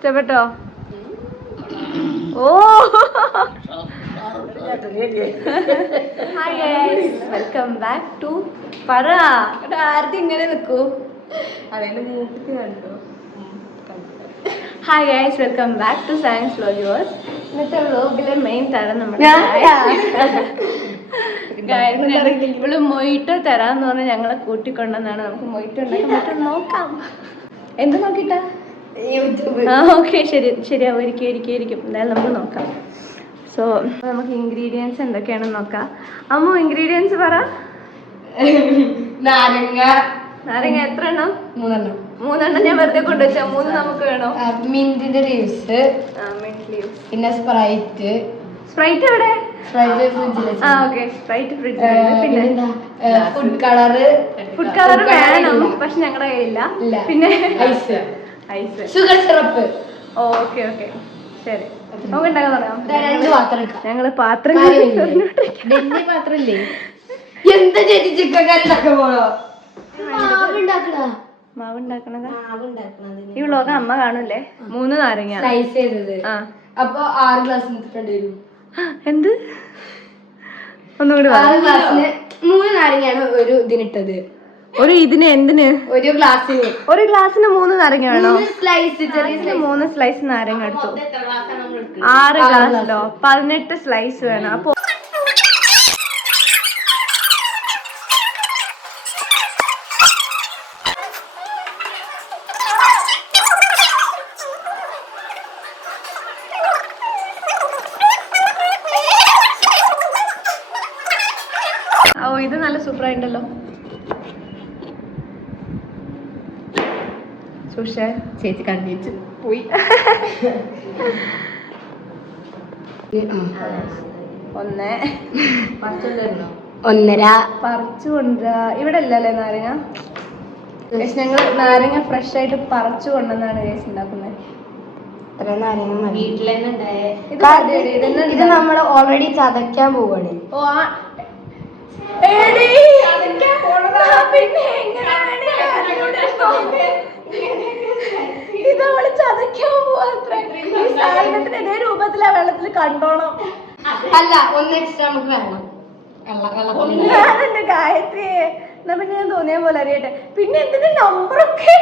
ഇഷ്ടപ്പെട്ടോ? ഓ hi guys, welcome back to പറ. ആരതി ഇങ്ങനെ നിൽക്കൂ. അതെന്റെ മൂപ്പിക്ക് കണ്ടോ? Hi guys, welcome back to science vloggers. ഇന്നത്തെ വ്ലോഗിലെ മെയിൻ തരം നമ്മുടെ ഇവള് മൊയ്റ്റോ തരാന്ന് പറഞ്ഞ് ഞങ്ങളെ കൂട്ടിക്കൊണ്ടെന്നാണ്. നമുക്ക് മൊയ്റ്റോ ഉണ്ടാക്കാൻ പറ്റും, നോക്കാം. എന്ത് നോക്കിട്ടാ? ആ ഓക്കെ, ശരിയാ, ഒരിക്കും. എന്തായാലും നമുക്ക് നോക്കാം. സോ നമുക്ക് ഇൻഗ്രീഡിയൻസ് എന്തൊക്കെയാണെന്ന് നോക്കാം. അമ്മു, ഇൻഗ്രീഡിയൻസ് പറ. നാരങ്ങ എത്ര എണ്ണം? 3 ഞാൻ വെറുതെ കൊണ്ടുവച്ചാ. 3 നമുക്ക് വേണോ? മിന്റിന്റെ ലീവ്സ്, മിന്റ് ലീവ്സ്, പിന്നെ സ്പ്രൈറ്റ് എവിടെ? ഫ്രിഡ്ജിൽ. ഓക്കെ, സ്പ്രൈറ്റ് ഫ്രിഡ്ജിൽ. പിന്നെ ഫുഡ് കളർ വേണം, പക്ഷെ ഞങ്ങളുടെ കയ്യിലില്ല. പിന്നെ ഐസ്, ഷുഗർ സിറപ്പ്. ഓക്കെ ശരി, നമുക്ക് ഉണ്ടാക്കാൻ തുടങ്ങാം. ഞങ്ങള് പാത്രം പാത്രല്ലേ എന്താ ചേച്ചി ചിക്കൻ കറി ഉണ്ടാക്കാൻ പോണോ? മാവ് ഉണ്ടാക്കണതാ. ഈ വ്ലോഗ് അമ്മ കാണൂലേ? 3 നാരങ്ങ സ്ലൈസ് ചെയ്തത്. അപ്പൊ 6 ഗ്ലാസ് എടുത്തിട്ടുണ്ട് വരും. എന്ത്? ഒന്നുകൂടി 6 ഗ്ലാസ്സിന് 3 നാരങ്ങയാണ് ഒരു ഇതിനിട്ടത്. ഇതിന് എന്തിന്? ഒരു ഗ്ലാസ്സിന് 3 നാരങ്ങ വേണോ? സ്ലൈസ്, ചെറിയ 3 സ്ലൈസ് നാരങ്ങ എടുത്തു. 6 ഗ്ലാസ്സിലോ 18 സ്ലൈസ് വേണം. അപ്പൊ ഇത് നല്ല സൂപ്പറായിട്ടുണ്ടല്ലോ. സുഷേ ചേച്ചി കണ്ടിച്ച് പോയി. 1.5 പറിച്ചു കൊണ്ടുവരാ. ഇവിടെ ഇല്ലല്ലേ നാരങ്ങ? ഞങ്ങൾ നാരങ്ങ ഫ്രഷ് ആയിട്ട് പറിച്ചു കൊണ്ടുവന്നാണ് കേസ് ഉണ്ടാക്കുന്നത്. ഇത് നമ്മൾ ഓൾറെഡി ചതയ്ക്കാൻ പോവാണ്. ഇതവള് ചതയ്ക്കാൻ പോവാത്ര. ഈ സാധനത്തിന് ഇതേ രൂപത്തിലാ വെള്ളത്തിൽ കണ്ടോണം. അല്ല, ഒന്ന് എക്സ്ട്രാ നമുക്ക് വേണം. ഞാനുണ്ട് ഗായത്രി. എന്നാ പിന്നെ ഞാൻ തോന്നിയ പോലെ അറിയട്ടെ. പിന്നെ എന്തിന്റെ നമ്പറൊക്കെ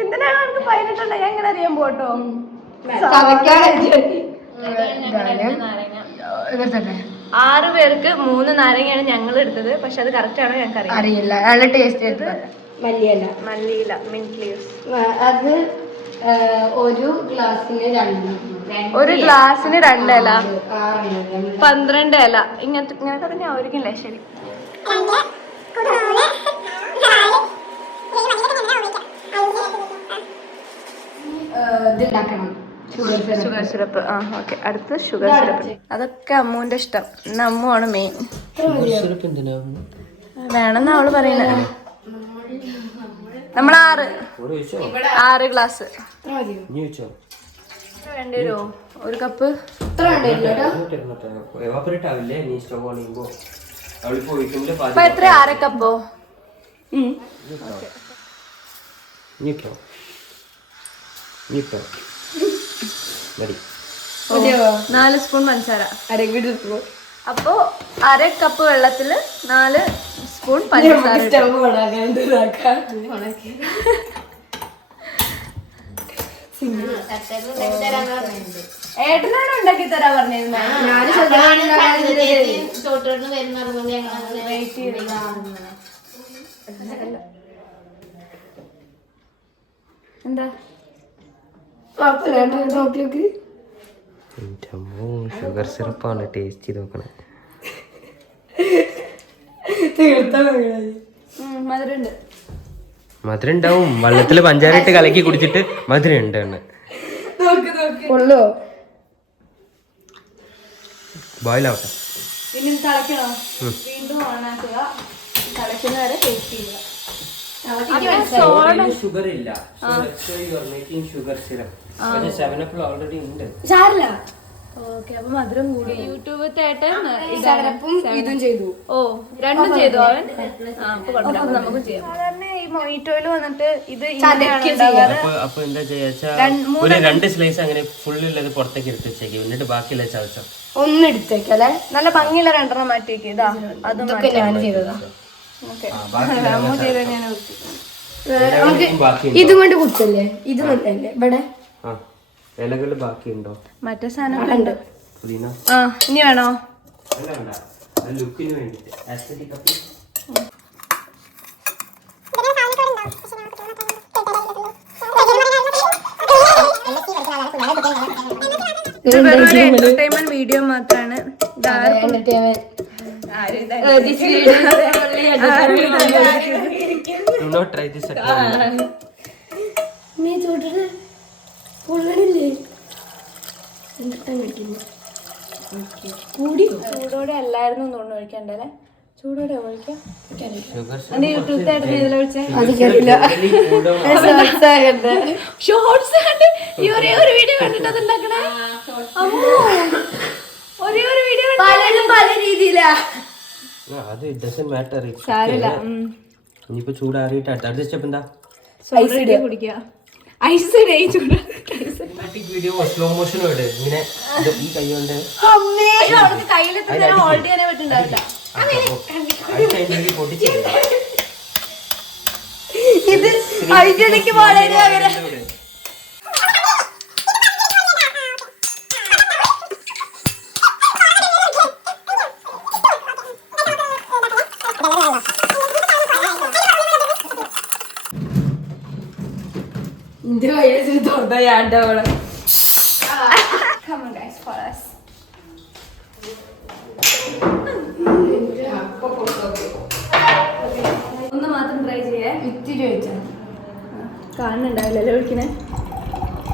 എന്തിനാണ് നമുക്ക് 18? ഞാൻ ഇങ്ങനെ അറിയാൻ പോട്ടോ. 6 പേർക്ക് 3 നാരങ്ങയാണ് ഞങ്ങൾ എടുത്തത്. പക്ഷെ അത് കറക്റ്റ് ആണോ ഞങ്ങൾക്ക് അറിയില്ല. നല്ല ടേസ്റ്റ്. മല്ലിയില, മിന്റ് ലീവ്സ്. അത് ഒരു ഗ്ലാസ്സിന് 2 ഇല, 12 ഇല. ഇങ്ങനത്തെ തന്നെ ആയിരിക്കില്ലേ? ശരി. Sugar syrup. ഓക്കെ, അടുത്ത് ഷുഗർ സിറപ്പ്. അതൊക്കെ അമ്മുവിന്റെ ഇഷ്ടം. ഇന്ന് അമ്മുവാണ് മെയിൻ. വേണമെന്ന് അവള് പറയുന്നത്. നമ്മൾ 6 ഗ്ലാസ് വേണ്ടിവരുമോ? 1 കപ്പ്. അപ്പൊ എത്ര? 1/2 കപ്പോ? 4 സ്പൂൺ പഞ്ചസാര. അപ്പോ 1/2 കപ്പ് വെള്ളത്തില് 4 സ്പൂൺ പഞ്ചസാര. ഏട്ടനാണ് ഉണ്ടാക്കി തരാ പറഞ്ഞിരുന്നത്. എന്താ ഷുഗർ സിറപ്പാണ്. ടേസ്റ്റ് ചെയ്ത് നോക്കണേ. മധുരം ഉണ്ടാവും. വെള്ളത്തില് പഞ്ചാര ഇട്ട് കലക്കി കുടിച്ചിട്ട് മധുരം ഉണ്ട്. ബോയിലാവട്ടെ. പിന്നെ തിളയ്ക്കണോ? വീണ്ടും ഓണാക്കുക. തിളയ്ക്കുന്ന വരെ ടേസ്റ്റ് ചെയ്യുക. ഷുഗർ ഇല്ല. ഷുഗർ സിറപ്പ് ഓൾറെഡി ഉണ്ട്. ഓക്കെ, അപ്പൊ മധുരം കൂടി. യൂട്യൂബ് ചേട്ടൻ ഇതും ചെയ്തു. ഓ, രണ്ടും ചെയ്തു അവൻ. അപ്പൊ കുഴപ്പമില്ല, അപ്പൊ നമുക്ക് ചെയ്യാം. സാധാരണ ഈ മൊയ്റ്റോയില് വന്നിട്ട് ഇത് അപ്പൊ എന്താ ചെയ്യാച്ചാ ഒരു 2 സ്ലൈസ് അങ്ങനെ ഫുള്ളുള്ളത് പുറത്തേക്ക് എടുത്ത് വെച്ചേക്കും, എന്നിട്ട് ബാക്കിയുള്ള ചവച്ചോ ഒന്ന് എടുത്തേക്കല്ലേ. നല്ല ഭംഗിയുള്ള 2 മാറ്റി വെക്കും. ഇതാ അതും ഞാൻ ചെയ്തതാ. നമുക്ക് ഇതും കൊണ്ട് കുത്തല്ലേ? ഇത് നല്ലല്ലേ ഇവിടെ ഇലകള് ബാക്കിയുണ്ടോ? മറ്റേ സാധനം പുതിന ഇനി വേണോ? ലുക്കിന് വേണ്ടിട്ട് ആസ്തെറ്റിക് അപ്പി. എന്റർടൈൻമെന്റ് വീഡിയോ മാത്രമാണ്. Do not try this at home. ചൂടോടെ അല്ലായിരുന്നു തോന്നുന്നു ഒഴിക്കണ്ടല്ലേ? ചൂടോടെ ഒഴിക്കാം. യൂട്യൂബ് ഷോർട്സ് കണ്ട് ഈ ഒരേ ഒരു വീഡിയോ കണ്ടിട്ട് അതുണ്ടാക്കണേ. ഒരേ ഒരു വീഡിയോ പല രീതിയിലാ. അത് doesn't matter. സാരമില്ല. ഇനിയിപ്പോ ചൂടാറിയിട്ട് അടുത്ത സ്റ്റെപ്പ് എന്താ? കുടിക്കുക. ഐസ് വീഡിയോ സ്ലോ മോഷൻ ഇങ്ങനെ ഈ കൈ കൊണ്ട് ഹോൾഡ് ചെയ്യാനേ പറ്റുന്നുണ്ടാവില്ല. ഇത് ഐഡിയക്ക് വളരെ അങ്ങനെ എന്റെ വയസ്സിൽ തോന്നായാണ്ടവള്. ഒന്ന് മാത്രം ട്രൈ ചെയ്യേ. ഇത്തിരി വെച്ചാ കാണുന്നുണ്ടാവില്ലല്ലോ ഒഴിക്കണേ.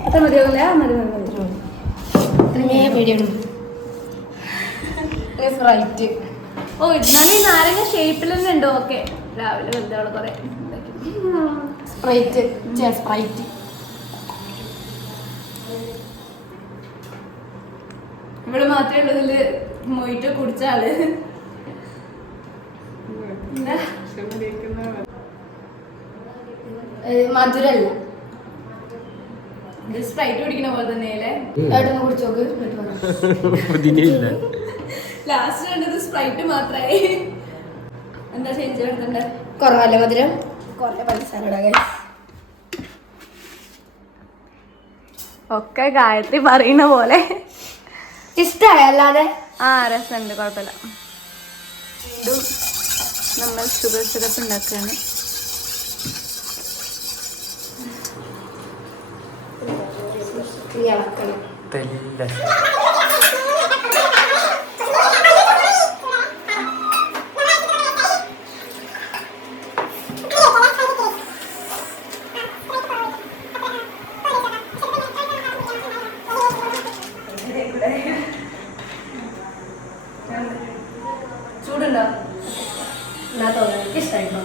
അത്ര മതിയാവില്ല. മതി സ്പ്രൈറ്റ്. ഓ, നല്ല ഈ നാരങ്ങ ഷേപ്പിൽ തന്നെ ഉണ്ടോ? ഓക്കെ, രാവിലെ വെറുതെ അവള് കുറെ സ്പ്രൈറ്റ് സ്പ്രൈറ്റ്. ഇവിടെ മാത്രമേ ഉള്ളതില് മൊയ്റ്റോ കുടിച്ച ആള്. മധുരല്ല, സ്പ്രൈറ്റ് കുടിക്കണ പോലെ തന്നെയല്ലേ? കുടിച്ചോക്ക്. ലാസ്റ്റ് കണ്ടത് സ്പ്രൈറ്റ് മാത്രമായി. എന്താ ചേഞ്ച് എടുക്കണ്ടേ? കുറവല്ലേ മധുരം? കുറേ പഞ്ചസാര. ഒക്കെ ഗായത്രി പറയുന്ന പോലെ ഇഷ്ടമായി. അല്ലാതെ രസമുണ്ട്, കുഴപ്പമില്ല. വീണ്ടും നമ്മൾ ഷുഗർ സിറപ്പ് ഉണ്ടാക്കുകയാണ്. ചൂടുണ്ടോ? എനിക്ക് ഇഷ്ടമായിട്ടോ.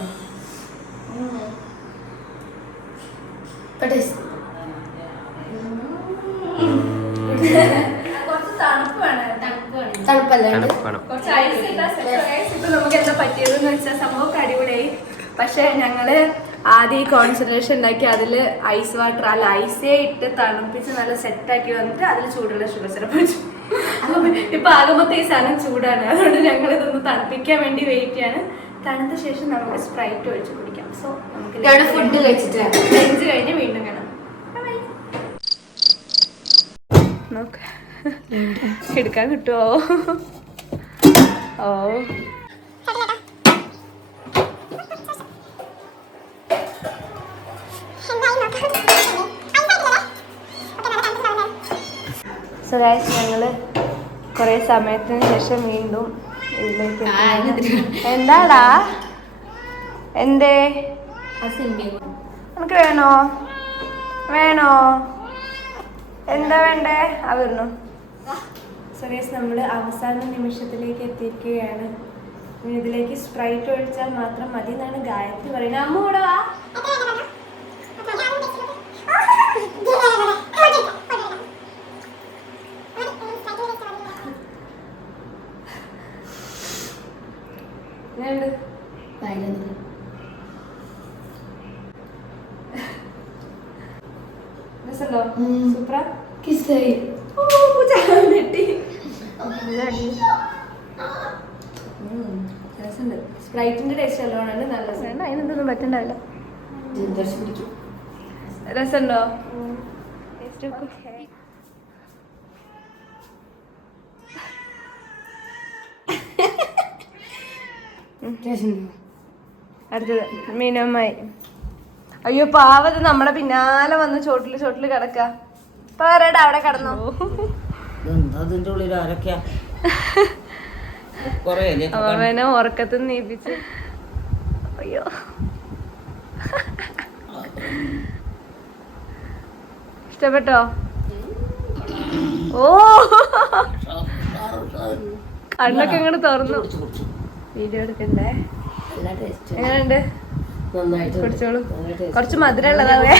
കുറച്ച് തണുപ്പ് വേണം. തണുപ്പല്ലേ? കുറച്ച് ഐസ് ഇപ്പൊ നമുക്ക് എന്താ പറ്റിയതെന്ന് വെച്ചാൽ സംഭവം അടിപൊളിയായി. പക്ഷെ ഞങ്ങള് ആദ്യം ഈ കോൺസെൻട്രേഷൻ ഉണ്ടാക്കി അതില് ഐസ് വാട്ടർ അല്ല ഐസേ ഇട്ട് തണുപ്പിച്ച് നല്ല സെറ്റാക്കി വന്നിട്ട് അതിൽ ചൂടുള്ള ഷുഗർ സിറപ്പ് വെച്ചു. അപ്പൊ ഇപ്പൊ ആകുമ്പത്തെ ഈ സാധനം ചൂടാണ്. അതുകൊണ്ട് ഞങ്ങൾ ഇതൊന്ന് തണുപ്പിക്കാൻ വേണ്ടി വെയിറ്റ് ചെയ്യാണ്. തണുത്ത ശേഷം നമുക്ക് സ്പ്രൈറ്റ് ഒഴിച്ച് കുടിക്കാം. സോ നമുക്ക് ഫുഡ് കഴിച്ചിട്ട് ലഞ്ച് കഴിഞ്ഞ് വീണ്ടും കാണാം. നോക്ക് എടുക്കാൻ കിട്ടുമോ? ഓ, സോ ഗൈസ്, ഞങ്ങള് കുറെ സമയത്തിന് ശേഷം വീണ്ടും ഇതിലേക്ക് എന്താടാ? എന്തേ? നമുക്ക് വേണോ? വേണോ? എന്താ വേണ്ടേ? വരുന്നു. സോ ഗൈസ്, നമ്മൾ അവസാന നിമിഷത്തിലേക്ക് എത്തിയിരിക്കുകയാണ്. ഇതിലേക്ക് സ്പ്രൈറ്റ് ഒഴിച്ചാൽ മാത്രം മതി എന്നാണ് ഗായത്രി പറയുന്നത്. അമ്മ കൂടെ വാ. രസമുണ്ടോ? സൂപ്പറാ? കിസ്സായി. ഓ, ചാടി. രസമുണ്ട്. സ്പ്രൈറ്റിന്റെ ടേസ്റ്റ് നല്ലോണം നല്ല രസമുണ്ട്. അതിനൊന്നും പറ്റണ്ടാവില്ല. രസമുണ്ടോ? അടുത്തത് മീനമ്മായി. അയ്യോ പാവത് നമ്മുടെ പിന്നാലെ വന്ന് ചോട്ടില് കിടക്ക. പറയടാ അവിടെ കിടന്നോ. അതിന്റെ ഉള്ളിൽ ആരൊക്കെയാ അവനെ ഉറക്കത്തിൽ നീപ്പിച്ച്. അയ്യോ ഇഷ്ടപ്പെട്ടോ? ഓ കണ്ണൊക്കെ ഇങ്ങോട്ട് തുറന്നു. വീഡിയോ എടുക്കണ്ടേ? എങ്ങനെയുണ്ട്? കുടിച്ചോളൂ. കുറച്ച് മധുരം ഉള്ളതാവേ.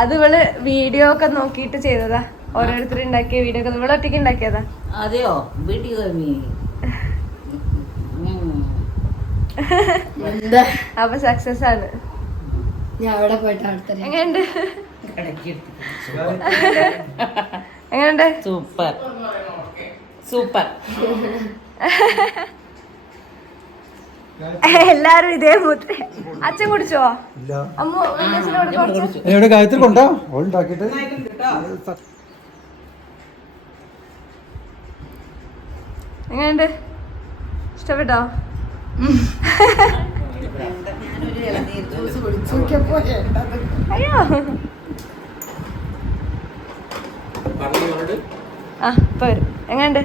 അത് ഇവള് വീഡിയോ ഒക്കെ നോക്കിയിട്ട് ചെയ്തതാ. ഓരോരുത്തർ ഉണ്ടാക്കിയ വീഡിയോ ഒക്കെ ഇവള് ഒറ്റയ്ക്ക് ഉണ്ടാക്കിയതാ. അതെയോ? വീട്ടിൽ അപ്പൊ സക്സസ് ആണ്. ഞാൻ അവിടെ പോയിട്ട് അടുത്ത എങ്ങനെയുണ്ട്? എങ്ങനെയുണ്ട്? Super super. എല്ലാരും ഇതേ മുദ്ര. അച്ഛൻ കുടിച്ചോ? അമ്മ ഗായത്രി കൊണ്ടോ ഉണ്ടാക്കിട്ട് എങ്ങനെയുണ്ട്? ഇഷ്ടപ്പെട്ടോ? അയ്യോ ആ ഇപ്പൊ വരും. എങ്ങനെയുണ്ട്?